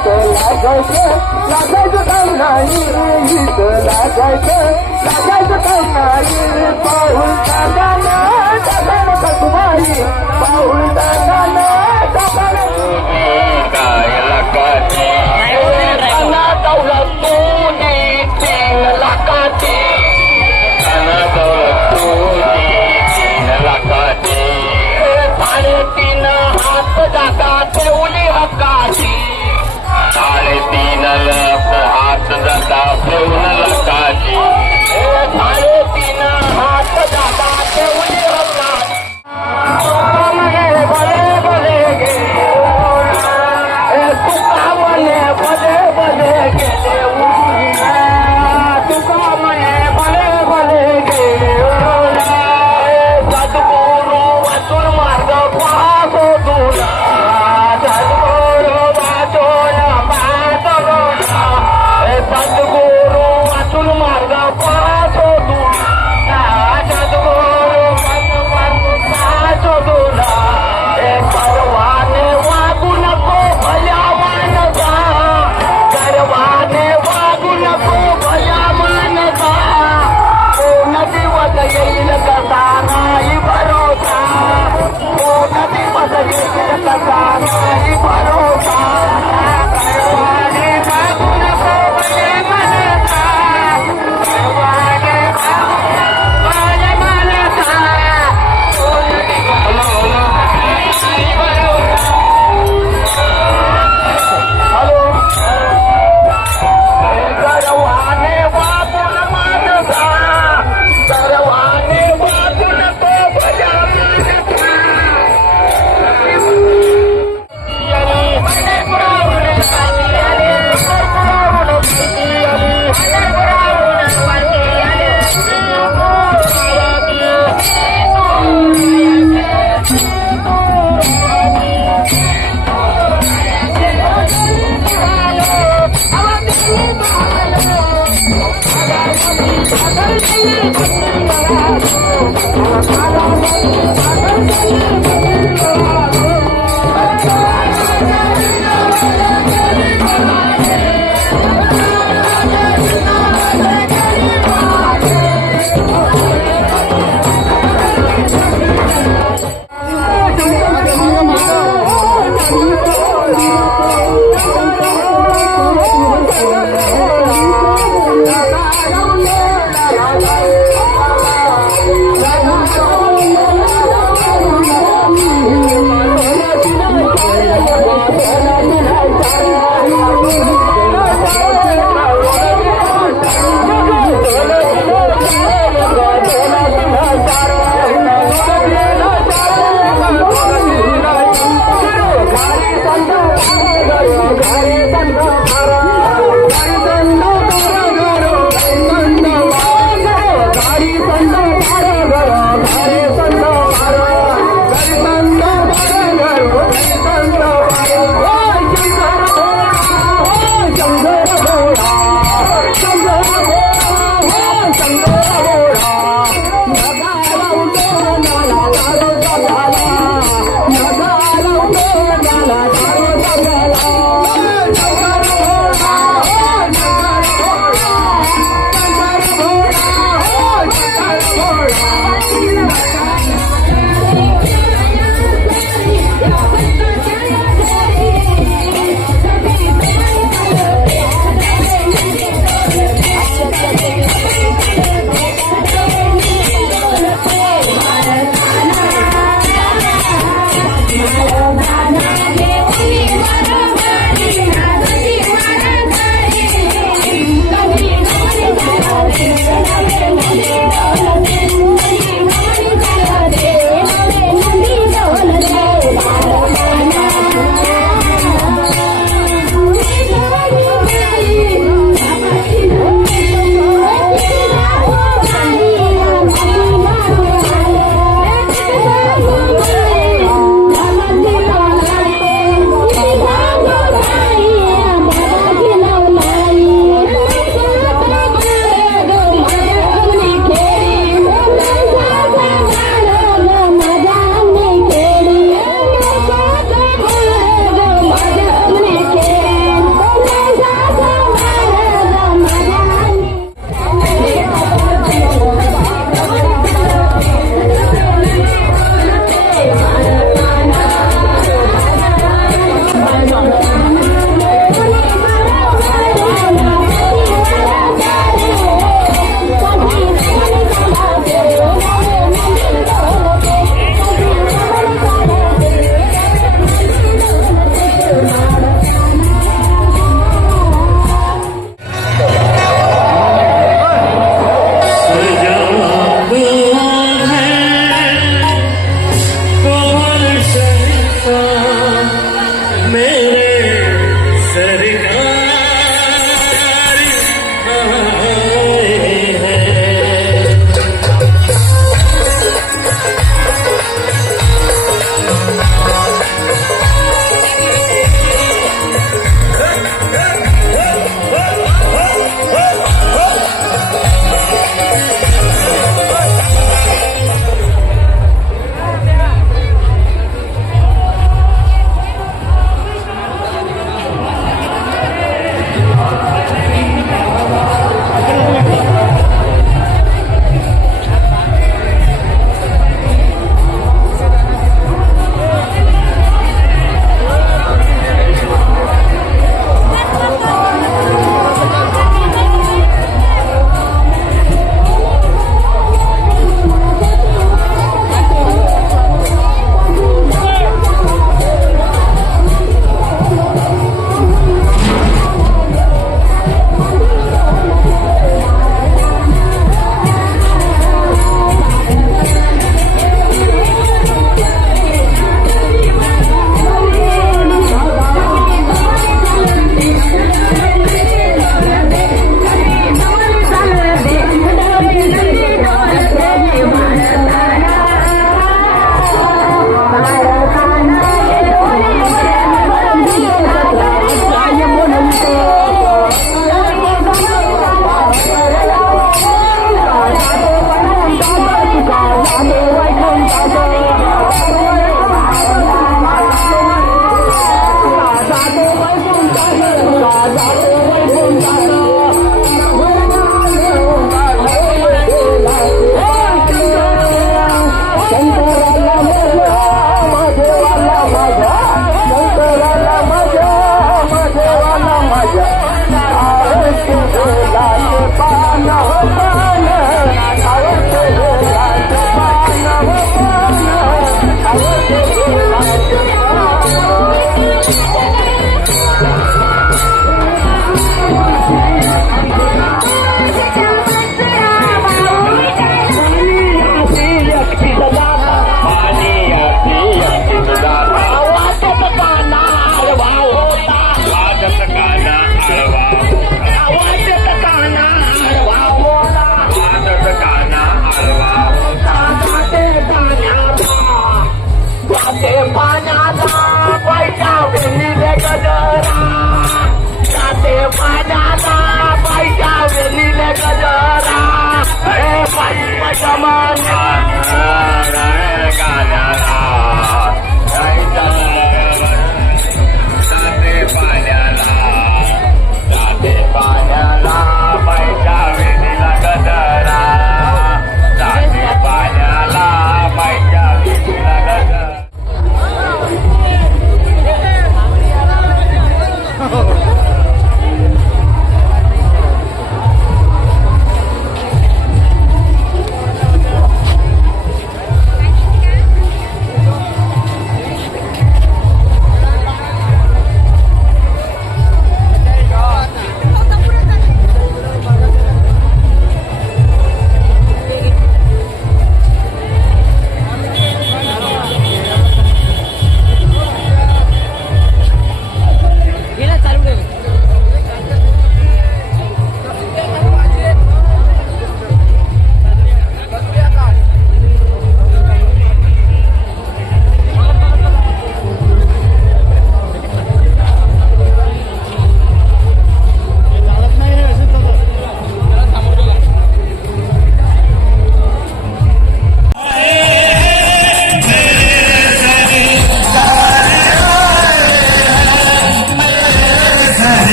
इथं लागायचं. लागायचं काम नाही इथं लागायचं लागायचं. काम नाही पाऊल टाकाना टाका नका तुम्हाला left, the hot to the south.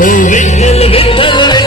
உங்களை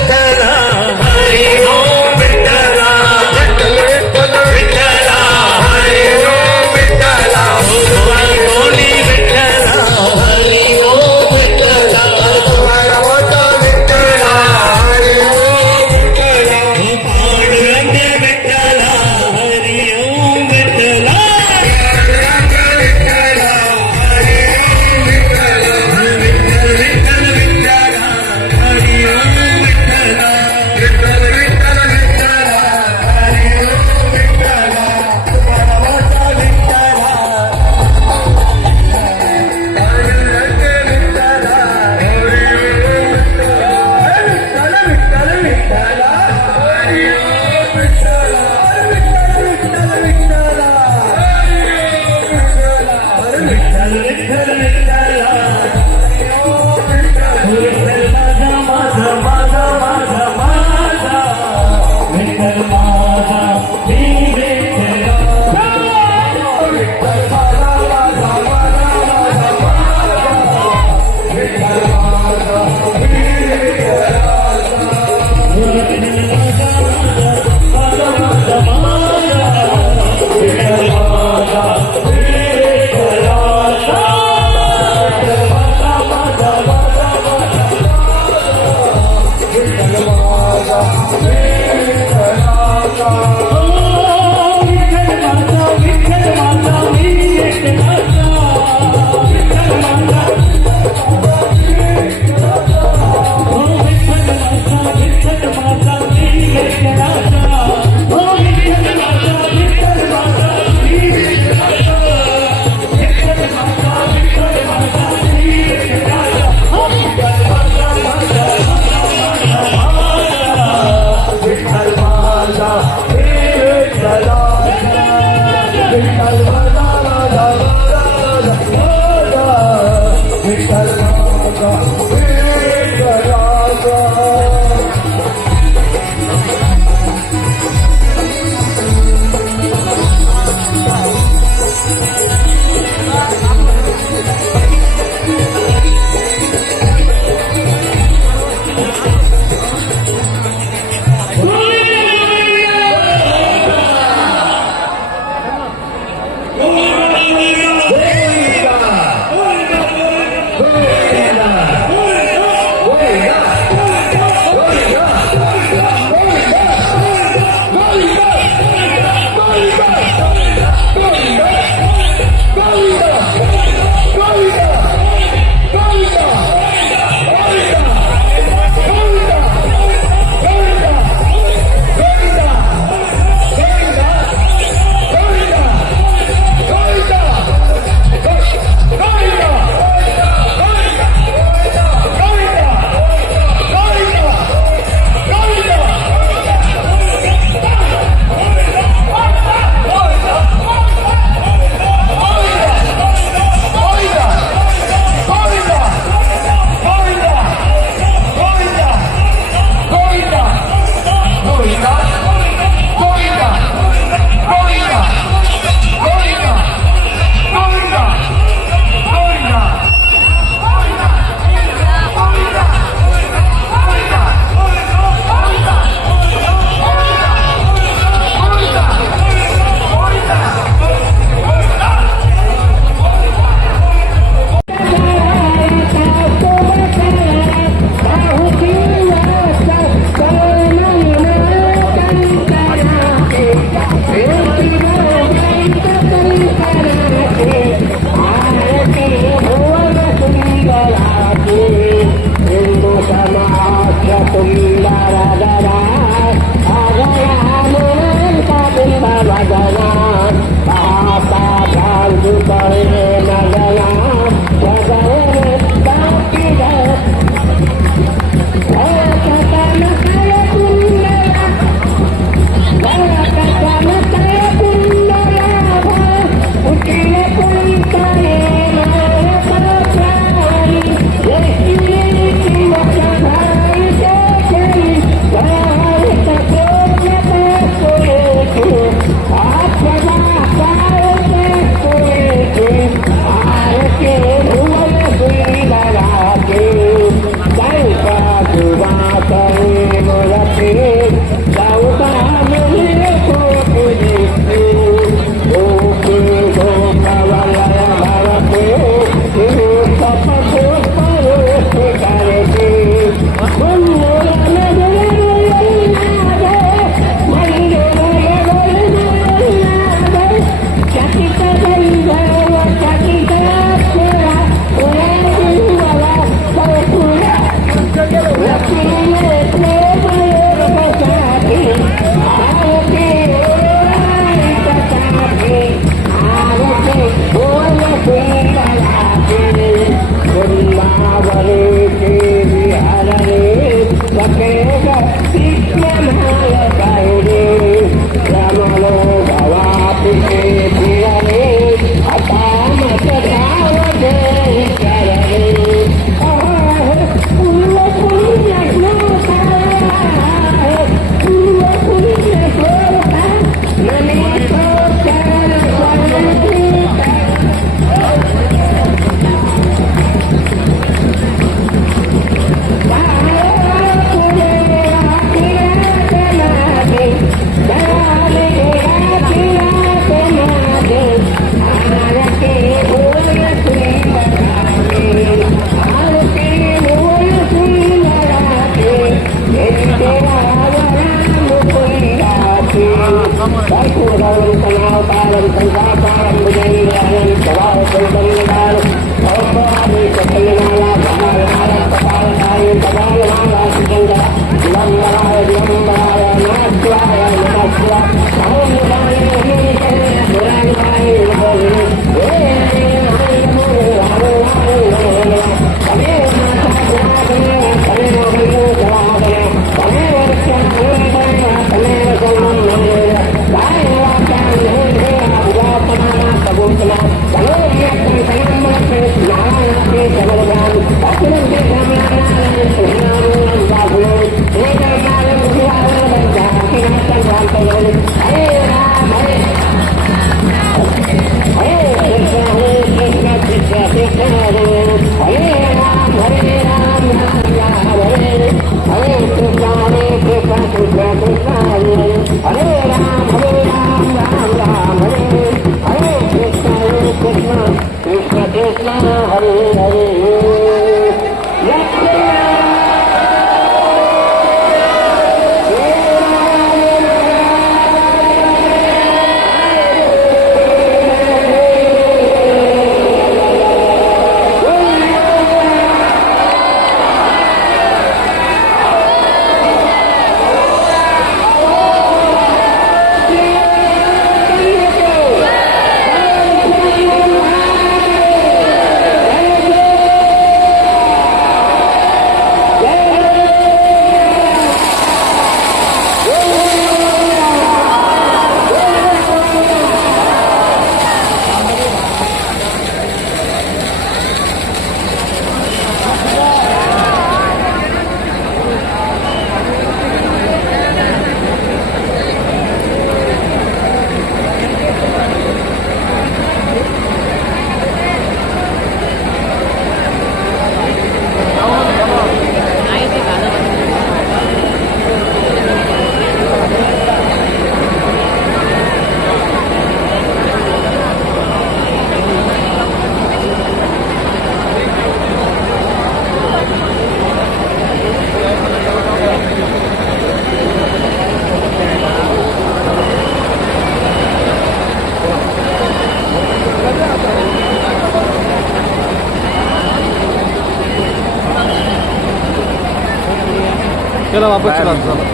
चला वापस चला चला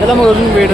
चला मग अजून वेळ